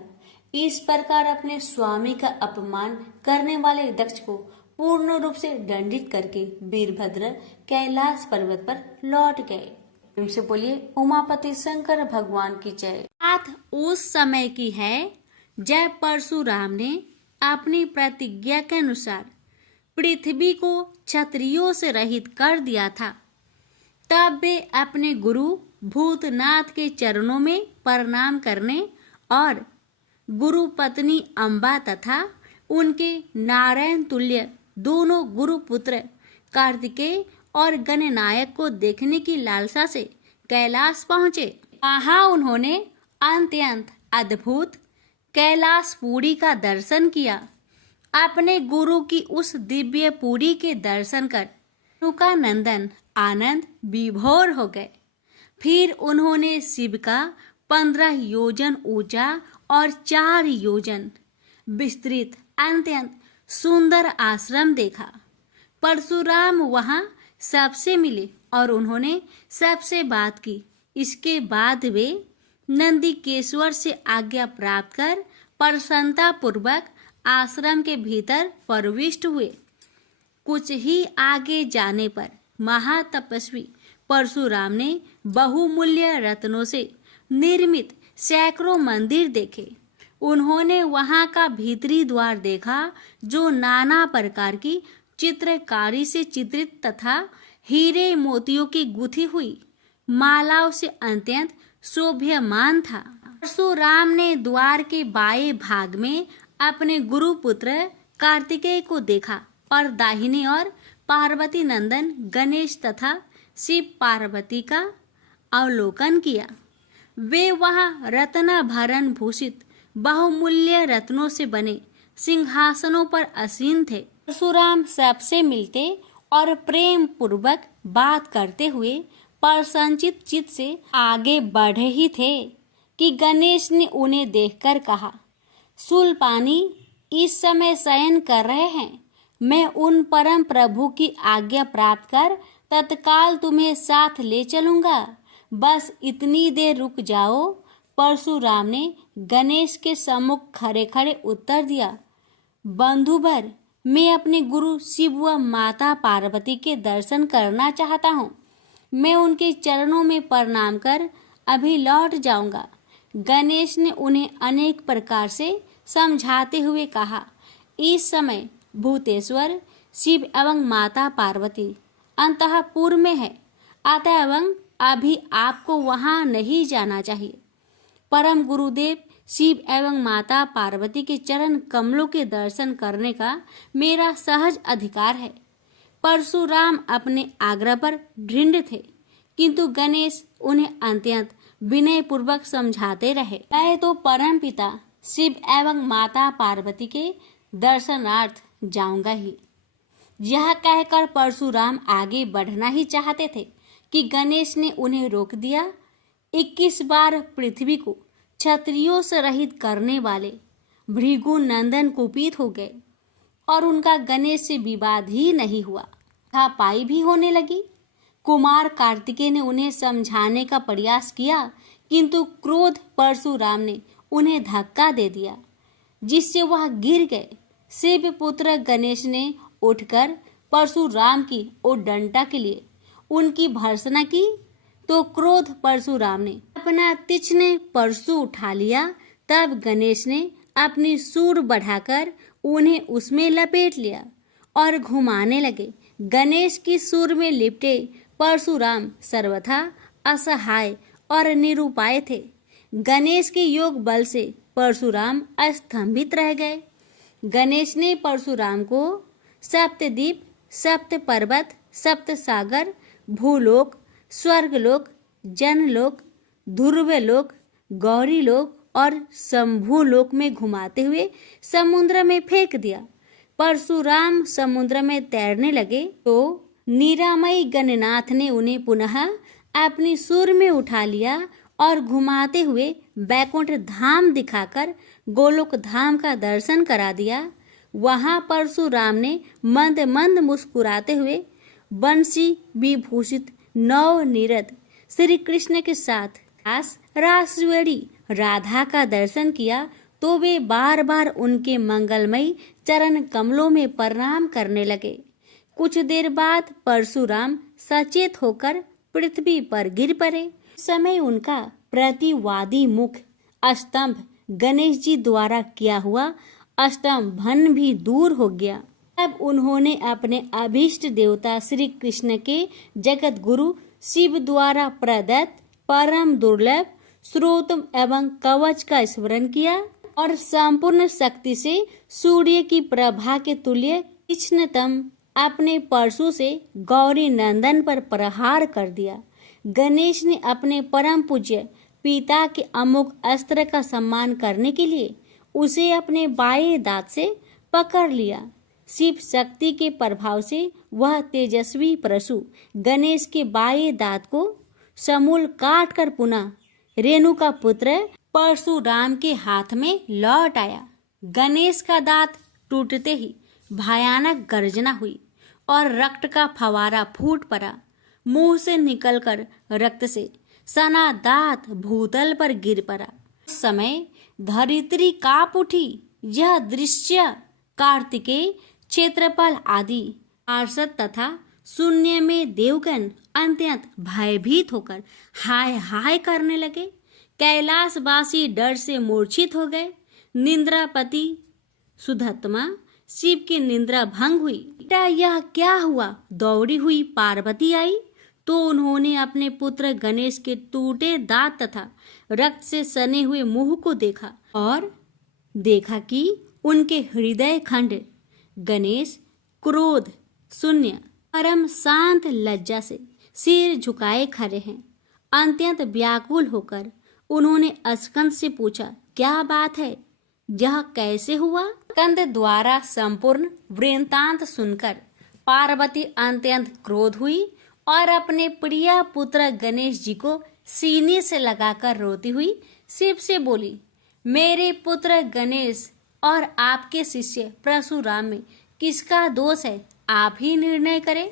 इस प्रकार अपने स्वामी का अपमान करने वाले दक्ष को पूर्ण रूप से दंडित करके वीरभद्र कैलाश पर्वत पर लौट गए। उनसे बोलिए, उमापति शंकर भगवान की जय। बात उस समय की है जब परशुराम ने अपनी प्रतिज्ञा के अनुसार पृथ्वी को क्षत्रियों से रहित कर दिया था। तब वे अपने गुरु भूतनाथ के चरणों में प्रणाम करने और गुरु पत्नी अम्बा तथा उनके नारायण तुल्य दोनों गुरु पुत्र कार्तिकेय और गणनायक को देखने की लालसा से कैलाश पहुँचे। वहाँ उन्होंने अत्यंत अद्भुत कैलाशपुरी का दर्शन किया। अपने गुरु की उस दिव्य पुरी के दर्शन कर उनका नंदन आनंद विभोर हो गए। फिर उन्होंने शिव का 15 योजन ऊंचा और 4 योजन विस्तृत अत्यंत सुंदर आश्रम देखा। परशुराम वहां सबसे मिले और उन्होंने सबसे बात की। इसके बाद वे नंदीकेश्वर से आज्ञा प्राप्त कर प्रसन्नता पूर्वक आश्रम के भीतर प्रविष्ट हुए। कुछ ही आगे जाने पर महातपस्वी परशुराम ने बहुमूल्य रत्नों से निर्मित सैकड़ों मंदिर देखे। उन्होंने वहां का भीतरी द्वार देखा जो नाना प्रकार की चित्रकारी से चित्रित तथा हीरे मोतियों की गुथी हुई मालाओं से अत्यंत शोभ्यमान था। परशुराम ने द्वार के बाएं भाग में अपने गुरुपुत्र कार्तिकेय को देखा और दाहिने ओर पार्वती नंदन गणेश तथा शिव पार्वती का अवलोकन किया। वे वहां रत्नाभरण भूषित बहुमूल्य रत्नों से बने सिंहासनों पर आसीन थे। परशुराम सबसे मिलते और प्रेम पूर्वक बात करते हुए प्रसन्नचित चित्त से आगे बढ़े ही थे कि गणेश ने उन्हें देखकर कहा, शूलपाणी इस समय शयन कर रहे हैं। मैं उन परम प्रभु की आज्ञा प्राप्त कर तत्काल तुम्हें साथ ले चलूंगा। बस इतनी देर रुक जाओ। परशुराम ने गणेश के सम्मुख खड़े खड़े उत्तर दिया, बंधुवर, मैं अपने गुरु शिव व माता पार्वती के दर्शन करना चाहता हूँ। मैं उनके चरणों में प्रणाम कर अभी लौट जाऊंगा। गणेश ने उन्हें अनेक प्रकार से समझाते हुए कहा, इस समय भूतेश्वर शिव एवं माता पार्वती अंतःपुर में है, अतएव अभी आपको वहां नहीं जाना चाहिए। परम गुरुदेव शिव एवं माता पार्वती के चरण कमलों के दर्शन करने का मेरा सहज अधिकार है। परशुराम अपने आग्रह पर दृढ़ थे, किंतु गणेश उन्हें अत्यंत विनय पूर्वक समझाते रहे। मैं तो परम पिता शिव एवं माता पार्वती के दर्शनार्थ जाऊंगा ही। यह कहकर परशुराम आगे बढ़ना ही चाहते थे कि गणेश ने उन्हें रोक दिया। 21 बार पृथ्वी को क्षत्रियों से रहित करने वाले भृगु नंदन कुपित हो गए और उनका गणेश से विवाद ही नहीं हुआ, हाथापाई भी होने लगी। कुमार कार्तिकेय ने उन्हें समझाने का प्रयास किया, किंतु क्रोध परशुराम ने उन्हें धक्का दे दिया, जिससे वह गिर गए। शिव पुत्र गणेश ने उठकर परशुराम की उद्दंडता के लिए उनकी भर्त्सना की, तो क्रोध परशुराम ने अपना तीक्ष्ण परशु उठा लिया। तब गणेश ने अपनी सूंड बढ़ाकर उन्हें उसमें लपेट लिया और घुमाने लगे। गणेश की सूंड में लिपटे परशुराम सर्वथा असहाय और निरुपाय थे। गणेश के योग बल से परशुराम स्तंभित रह गए। गणेश ने परशुराम को सप्तद्वीप, सप्त पर्वत, सप्त सागर, भूलोक, स्वर्गलोक, जनलोक, ध्रुवलोक, गौरीलोक और शंभुलोक में घुमाते हुए समुद्र में फेंक दिया। परशुराम समुद्र में तैरने लगे तो निरामयी गणनाथ ने उन्हें पुनः अपनी सूंड में उठा लिया और घुमाते हुए बैकुंठ धाम दिखाकर गोलोक धाम का दर्शन करा दिया। वहां परशुराम ने मंद मंद मुस्कुराते हुए बंसी विभूषित नव निरत श्री कृष्ण के साथ रासवेड़ी राधा का दर्शन किया, तो वे बार बार उनके मंगलमयी चरण कमलों में प्रणाम करने लगे। कुछ देर बाद परशुराम सचेत होकर पृथ्वी पर गिर पड़े। समय उनका प्रतिवादी मुख स्तंभ गणेश जी द्वारा किया हुआ स्तंभन भी दूर हो गया। तब उन्होंने अपने अभीष्ट देवता श्री कृष्ण के जगत गुरु शिव द्वारा प्रदत्त परम दुर्लभ स्रोत एवं कवच का स्मरण किया और संपूर्ण शक्ति से सूर्य की प्रभा के तुल्य तीक्ष्णतम अपने परशु से गौरी नंदन पर प्रहार कर दिया। गणेश ने अपने परम पूज्य पिता के अमोघ अस्त्र का सम्मान करने के लिए उसे अपने बाएं दांत से पकड़ लिया। शिव शक्ति के प्रभाव से वह तेजस्वी परशु गणेश के बाएं दांत को समूल काट कर पुनः रेणु का पुत्र परशुराम के हाथ में लौट आया। गणेश का दांत टूटते ही भयानक गर्जना हुई और रक्त का फवारा फूट पड़ा। मुंह से निकलकर रक्त से सना दांत भूतल पर गिर पड़ा। उस समय धरित्री कांप उठी। यह दृश्य कार्तिकेय, क्षेत्रपाल आदि पार्षद तथा शून्य में देवगण अत्यंत भयभीत होकर हाय हाय करने लगे। कैलाशवासी डर से मूर्छित हो गए। निंद्रापति सुधत्मा शिव की निंद्रा भंग हुई। बेटा यह क्या हुआ? दौड़ी हुई पार्वती आई तो उन्होंने अपने पुत्र गणेश के टूटे दांत तथा रक्त से सने हुए मुंह को देखा और देखा कि उनके हृदय खंड गणेश क्रोध शून्य परम शांत लज्जा से सिर झुकाए खड़े हैं। अत्यंत व्याकुल होकर उन्होंने स्कंद से पूछा, क्या बात है? यह कैसे हुआ? स्कंद द्वारा संपूर्ण वृत्तांत सुनकर पार्वती अत्यंत क्रोध हुई और अपने प्रिय पुत्र गणेश जी को सीने से लगाकर रोती हुई शिव से बोली, मेरे पुत्र गणेश और आपके शिष्य परशुराम में किसका दोष है? आप ही निर्णय करें।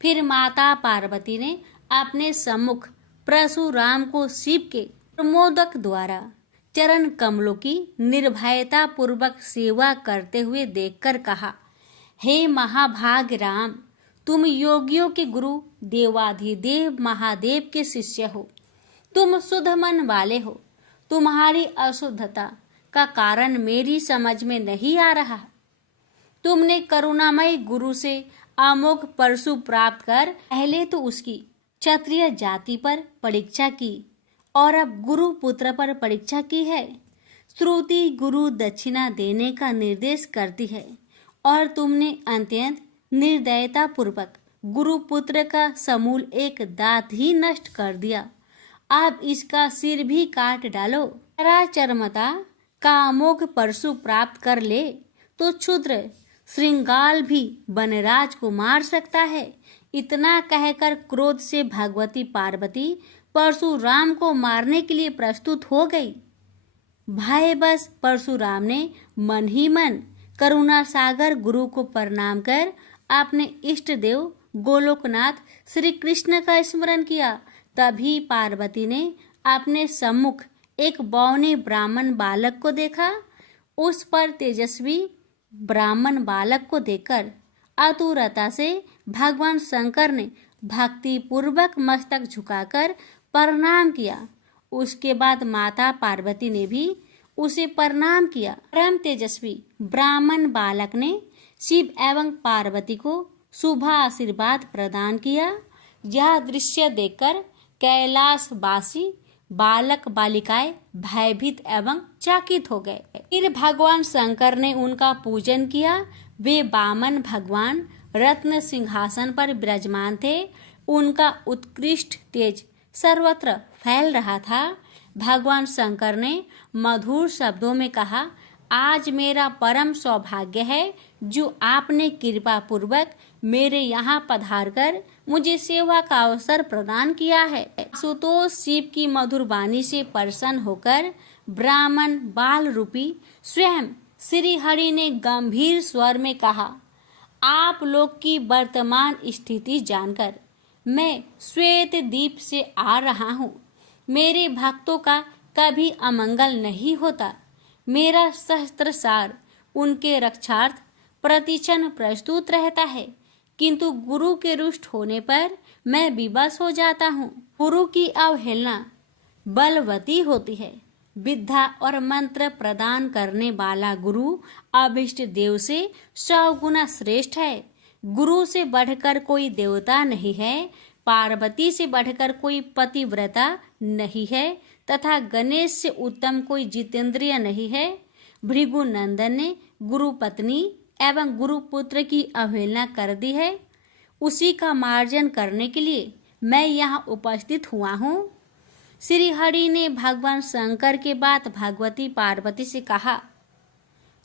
फिर माता पार्वती ने अपने सम्मुख परशुराम को शिव के प्रमोदक द्वारा चरण कमलों की निर्भयता पूर्वक सेवा करते हुए देखकर कहा, हे महाभाग राम, तुम योगियों के गुरु देवाधिदेव महादेव के शिष्य हो। तुम शुद्ध मन वाले हो। तुम्हारी अशुद्धता का कारण मेरी समझ में नहीं आ रहा। तुमने करुणामय गुरु से अमोघ परशु प्राप्त कर पहले तो उसकी क्षत्रिय जाति पर परीक्षा की और अब गुरु पुत्र पर परीक्षा की है। श्रुति गुरु दक्षिणा देने का निर्देश करती है और तुमने अत्यंत निर्दयता पूर्वक गुरु पुत्र का समूल एक दांत ही नष्ट कर दिया। अब इसका सिर भी काट डालो। चरमता का अमोघ परशु प्राप्त कर ले तो क्षुद्र श्रृंगाल भी वनराज को मार सकता है। इतना कहकर क्रोध से भगवती पार्वती परशुराम को मारने के लिए प्रस्तुत हो गई। भय बस परशुराम ने मन ही मन करुणा सागर गुरु को प्रणाम कर अपने इष्ट देव गोलोकनाथ श्री कृष्ण का स्मरण किया। तभी पार्वती ने अपने सम्मुख एक बौने ब्राह्मण बालक को देखा। उस पर तेजस्वी ब्राह्मण बालक को देखकर आतुरता से भगवान शंकर ने भक्ति पूर्वक मस्तक झुकाकर प्रणाम किया। उसके बाद माता पार्वती ने भी उसे प्रणाम किया। परम तेजस्वी ब्राह्मण बालक ने शिव एवं पार्वती को शुभ आशीर्वाद प्रदान किया। यह दृश्य देखकर कैलाशवासी बालक बालिकाएं भयभीत एवं चकित हो गए। फिर भगवान शंकर ने उनका पूजन किया। वे वामन भगवान रत्न सिंहासन पर विराजमान थे। उनका उत्कृष्ट तेज सर्वत्र फैल रहा था। भगवान शंकर ने मधुर शब्दों में कहा, आज मेरा परम सौभाग्य है जो आपने कृपा पूर्वक मेरे यहाँ पधार कर मुझे सेवा का अवसर प्रदान किया है। सुतोष शिव की मधुर वाणी से प्रसन्न होकर ब्राह्मण बाल रूपी स्वयं श्री हरि ने गंभीर स्वर में कहा, आप लोग की वर्तमान स्थिति जानकर मैं श्वेत द्वीप से आ रहा हूँ। मेरे भक्तों का कभी अमंगल नहीं होता। मेरा सहस्त्र सार उनके रक्षार्थ प्रतिक्षण प्रस्तुत रहता है, किंतु गुरु के रुष्ट होने पर मैं विवश हो जाता हूँ। गुरु की अवहेलना बलवती होती है। विद्या और मंत्र प्रदान करने वाला गुरु अभिष्ट देव से 100 गुना श्रेष्ठ है। गुरु से बढ़कर कोई देवता नहीं है, पार्वती से बढ़कर कोई पतिव्रता नहीं है तथा गणेश से उत्तम कोई जितेंद्रिय नहीं है। भृगु नंदन ने गुरु पत्नी एवं गुरु पुत्र की अवहेलना कर दी है। उसी का मार्जन करने के लिए मैं यहाँ उपस्थित हुआ हूँ। श्री हरि ने भगवान शंकर के बाद भगवती पार्वती से कहा,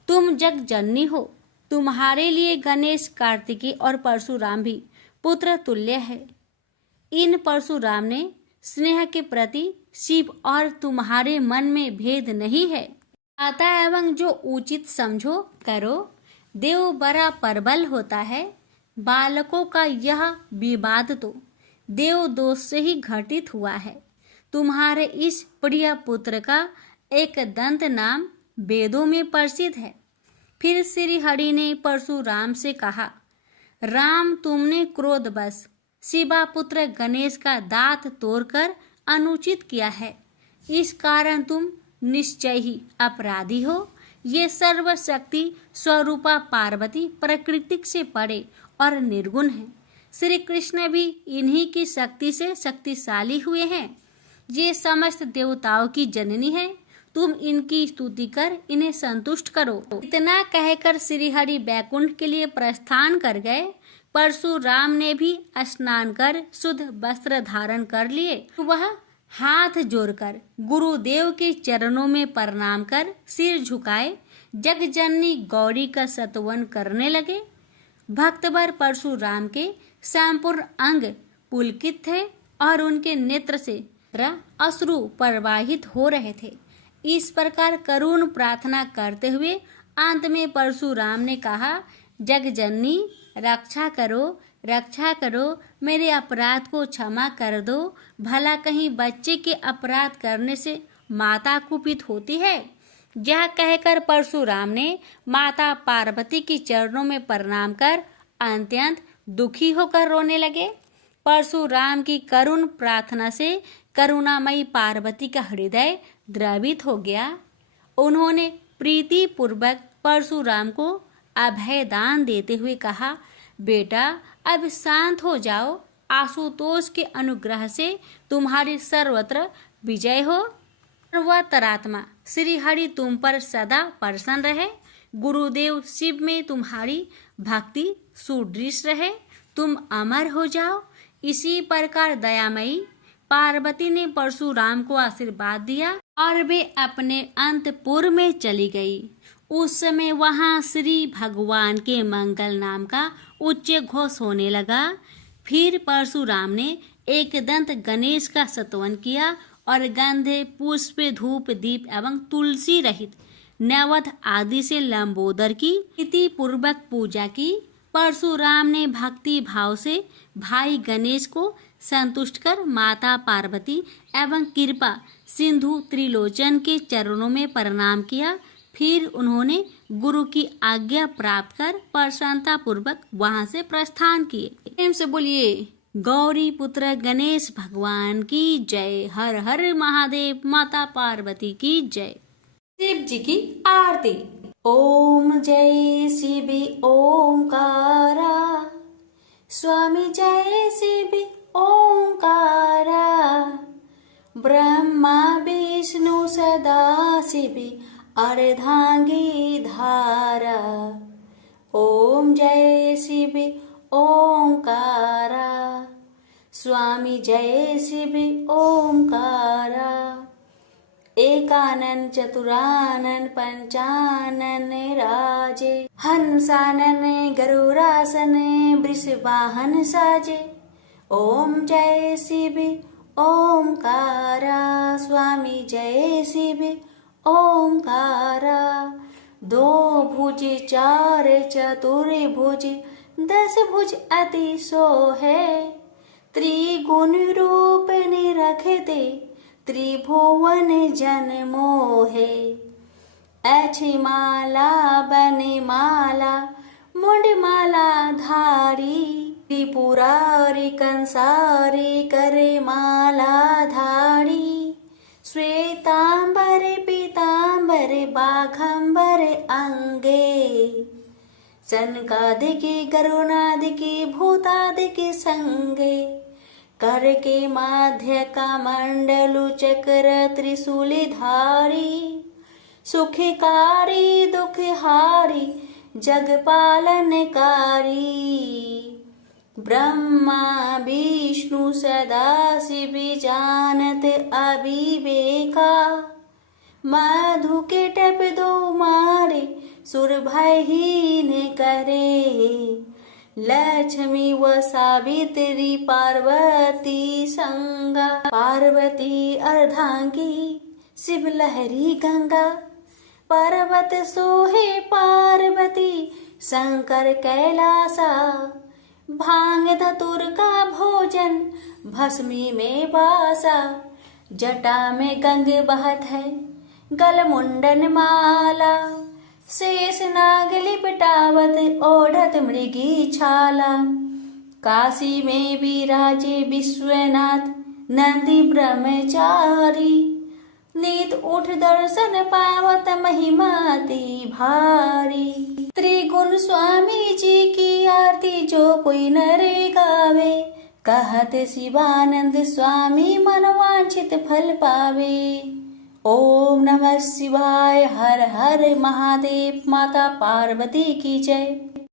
तुम जग जननी हो। तुम्हारे लिए गणेश, कार्तिकेय और परशुराम भी पुत्र तुल्य है। इन परशुराम ने स्नेह के प्रति शिव और तुम्हारे मन में भेद नहीं है। आता एवं जो उचित समझो करो। देव बड़ा प्रबल होता है। बालकों का यह विवाद तो देव दोष से ही घटित हुआ है। तुम्हारे इस प्रिय पुत्र का एक दंत नाम वेदों में प्रसिद्ध है। फिर श्री हरि ने परशुराम से कहा, राम, तुमने क्रोधवश शिवा पुत्र गणेश का दांत तोड़कर अनुचित किया है। इस कारण तुम निश्चय ही अपराधी हो। ये सर्वशक्ति स्वरूपा पार्वती प्रकृति से परे और निर्गुण है। श्री कृष्ण भी इन्हीं की शक्ति से शक्तिशाली हुए हैं। ये समस्त देवताओं की जननी है। तुम इनकी स्तुति कर इन्हें संतुष्ट करो। इतना कहकर श्री हरि बैकुंठ के लिए प्रस्थान कर गए। परशुराम ने भी स्नान कर शुद्ध वस्त्र धारण कर लिए। वह हाथ जोड़कर गुरुदेव के चरणों में प्रणाम कर सिर झुकाए जगजननी गौरी का स्तवन करने लगे। भक्तवर परशुराम के संपूर्ण अंग पुलकित थे और उनके नेत्र से अश्रु प्रवाहित हो रहे थे। इस प्रकार करुण प्रार्थना करते हुए अंत में परशुराम ने कहा, जगजननी, रक्षा करो, मेरे अपराध को क्षमा कर दो। भला कहीं बच्चे के अपराध करने से माता कुपित होती है। यह कहकर परशुराम ने माता पार्वती के चरणों में प्रणाम कर अत्यंत दुखी होकर रोने लगे। परशुराम की करुण प्रार्थना से करुणामयी पार्वती का हृदय द्रवित हो गया। उन्होंने प्रीति पूर्वक परशुराम को अभय दान देते हुए कहा, बेटा, अब शांत हो जाओ। आशुतोष के अनुग्रह से तुम्हारी सर्वत्र विजय हो। सर्वतरात्मा श्री हरि तुम पर सदा प्रसन्न रहे। गुरुदेव शिव में तुम्हारी भक्ति सुदृढ़ रहे। तुम अमर हो जाओ। इसी प्रकार दयामयी पार्वती ने परशुराम को आशीर्वाद दिया और वे अपने अंतपुर में चली गई। उस समय वहां श्री भगवान के मंगल नाम का उच्च घोष होने लगा। फिर परशुराम ने एक दंत गणेश का स्तवन किया और गंधे, पुष्प, धूप, दीप एवं तुलसी रहित नैवेद्य आदि से लंबोदर की प्रीति पूर्वक पूजा की। परशुराम ने भक्ति भाव से भाई गणेश को संतुष्ट कर माता पार्वती एवं कृपा सिंधु त्रिलोचन के चरणों में प्रणाम किया। फिर उन्होंने गुरु की आज्ञा प्राप्त कर प्रसन्नता पूर्वक वहां से प्रस्थान किए। प्रेम से बोलिए गौरी पुत्र गणेश भगवान की जय। हर हर महादेव। माता पार्वती की जय। शिव जी की आरती। ओम जय शिव ओंकारा, स्वामी जय शिव ओंकारा, ब्रह्मा विष्णु सदा शिव अर्धांगी धारा। ओम जय शिव ओंकारा, स्वामी जय शिव ओंकारा। एकानन चतुरानन पंचानन राजे, हंसानन गरुड़ासन वृषवाहन साजे। ओम जय शिव ओंकारा, स्वामी जय शिव ओंकारा। दो भुज चार चतुर्भुज, 10 भुज अति सोहे। त्रिगुण रूप निरखते, त्रिभुवन जन मोहे। ऐछि माला बने माला, मुंड माला धारी। त्रिपुरारी कंसारी करे माला धारी। श्वेतांबर पीतांबर बाघंबर अंगे। सनकादिकी गरुणादिकी भूतादिकी संगे। कर के माध्य का मंडलु चक्र त्रिशूली धारी। सुखकारी दुखहारी जगपालनकारी। ब्रह्मा विष्णु सदा शिव जानत अविवेका। मधु के टप दो मारे, सुर भयहीन करे। लक्ष्मी व सावित्री पार्वती संगा। पार्वती अर्धांगी, शिव लहरी गंगा। पर्वत सोहे पार्वती, शंकर कैलासा। भांग धतुर का भोजन भस्मी में बासा। जटा में गंग बहत है गल मुंडन माला। शेष नाग लिपटावत ओढ़त मृगी छाला। काशी में विराजे विश्वनाथ नंदी ब्रह्मचारी। नीत उठ दर्शन पावत महिमाति भारी। त्रिगुण स्वामी जी की आरती जो कोई नरे गावे। कहत शिवानंद स्वामी मनोवांछित फल पावे। ओम नमः शिवाय। हर हर महादेव। माता पार्वती की जय।